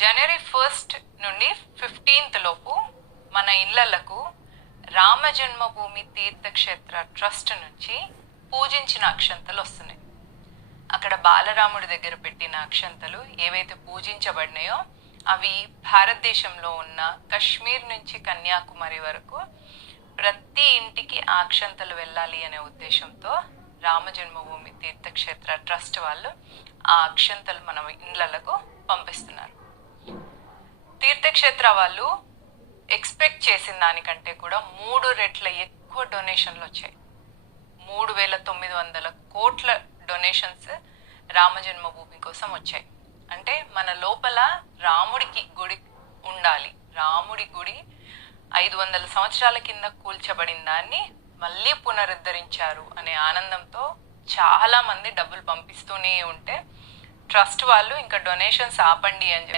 జనవరి first నుండి fifteenth లోపు మన ఇళ్ళకు రామ జన్మభూమి తీర్థక్షేత్ర ట్రస్ట్ నుంచి పూజించిన అక్షంతలు వస్తున్నాయి. అక్కడ బాలరాముడి దగ్గర పెట్టిన అక్షంతలు ఏవైతే పూజించబడినాయో అవి భారతదేశంలో ఉన్న కశ్మీర్ నుంచి కన్యాకుమారి వరకు ప్రతి ఇంటికి ఆ అక్షంతలు వెళ్ళాలి అనే ఉద్దేశంతో రామ జన్మభూమి తీర్థక్షేత్ర ట్రస్ట్ వాళ్ళు ఆ అక్షంతలు మన ఇండ్లకు పంపిస్తున్నారు. తీర్థక్షేత్ర వాళ్ళు ఎక్స్పెక్ట్ చేసిన దానికంటే కూడా మూడు రెట్ల ఎక్కువ డొనేషన్లు వచ్చాయి. మూడు వేల తొమ్మిది వందల కోట్ల డొనేషన్స్ రామజన్మభూమి కోసం వచ్చాయి. అంటే మన లోపల రాముడికి గుడి ఉండాలి. రాముడి గుడి ఐదు వందల సంవత్సరాల కింద కూల్చబడిన దాన్ని మళ్ళీ పునరుద్ధరించారు అనే ఆనందంతో చాలా మంది డబ్బులు పంపిస్తూనే ఉంటే ట్రస్ట్ వాళ్ళు ఇంకా డొనేషన్స్ ఆపండి అని